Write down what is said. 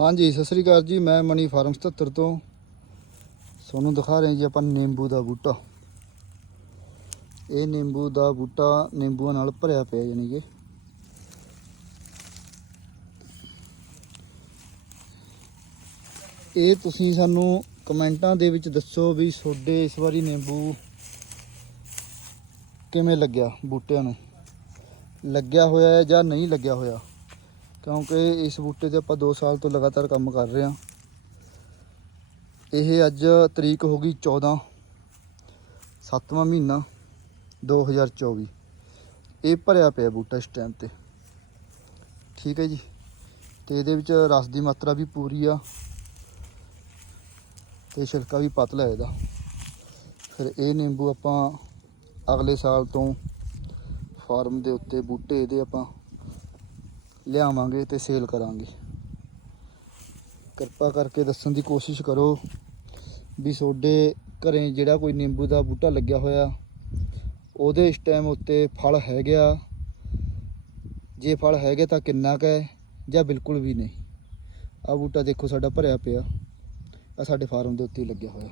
ਹਾਂਜੀ, ਸਤਿ ਸ੍ਰੀ ਅਕਾਲ ਜੀ, ਮੈਂ ਮਣੀ ਫਾਰਮ 77 ਤੋਂ। ਤੁਹਾਨੂੰ ਦਿਖਾ ਰਹੇ ਜੀ ਆਪਾਂ ਨਿੰਬੂ ਦਾ ਬੂਟਾ। ਇਹ ਨਿੰਬੂ ਦਾ ਬੂਟਾ ਨਿੰਬੂਆਂ ਨਾਲ ਭਰਿਆ ਪਿਆ, ਯਾਨੀ ਕਿ। ਇਹ ਤੁਸੀਂ ਸਾਨੂੰ ਕਮੈਂਟਾਂ ਦੇ ਵਿੱਚ ਦੱਸੋ ਵੀ ਤੁਹਾਡੇ ਇਸ ਵਾਰੀ ਨਿੰਬੂ ਕਿਵੇਂ ਲੱਗਿਆ ਬੂਟਿਆਂ ਨੂੰ? ਲੱਗਿਆ ਹੋਇਆ ਜਾਂ ਨਹੀਂ ਲੱਗਿਆ ਹੋਇਆ? ਕਿਉਂਕਿ ਇਸ ਬੂਟੇ ਤੇ ਆਪਾਂ 2 ਸਾਲ ਤੋਂ ਲਗਾਤਾਰ ਕੰਮ ਕਰ ਰਹੇ ਹਾਂ। ਇਹ ਅੱਜ ਤਰੀਕ ਹੋ ਗਈ 14 7ਵਾਂ ਮਹੀਨਾ 2024 ਇਹ ਭਰਿਆ ਪਿਆ ਬੂਟਾ ਇਸ ਟਾਈਮ ਤੇ। ਠੀਕ ਹੈ ਜੀ। ਤੇ ਇਹਦੇ ਵਿੱਚ ਰਸ ਦੀ ਮਾਤਰਾ ਵੀ ਪੂਰੀ ਆ। ਤੇ ਛਿਲਕਾ ਵੀ ਪਤਲਾ ਇਹਦਾ। ਫਿਰ ਇਹ ਨਿੰਬੂ ਆਪਾਂ ਅਗਲੇ ਸਾਲ ਤੋਂ ਫਾਰਮ ਦੇ ਉੱਤੇ ਬੂਟੇ ਇਹਦੇ ਆਪਾਂ ਲਿਆਵਾਂਗੇ ਤੇ ਸੇਲ ਕਰਾਂਗੇ। ਕਿਰਪਾ ਕਰਕੇ ਦੱਸਣ ਦੀ ਕੋਸ਼ਿਸ਼ ਕਰੋ ਵੀ ਤੁਹਾਡੇ ਘਰੇ ਜਿਹੜਾ ਕੋਈ ਨਿੰਬੂ ਦਾ ਬੂਟਾ ਲੱਗਿਆ ਹੋਇਆ, ਉਹਦੇ ਇਸ ਟਾਈਮ ਉੱਤੇ ਫਲ ਹੈ ਗਿਆ ਜੇ ਫਲ ਹੈਗੇ ਤਾਂ ਕਿੰਨਾ ਕੁ ਹੈ ਜਾਂ ਬਿਲਕੁਲ ਵੀ ਨਹੀਂ। ਆ ਬੂਟਾ ਦੇਖੋ ਸਾਡਾ ਭਰਿਆ ਪਿਆ। ਆ ਸਾਡੇ ਫਾਰਮ ਦੇ ਉੱਤੇ ਹੀ ਲੱਗਿਆ ਹੋਇਆ।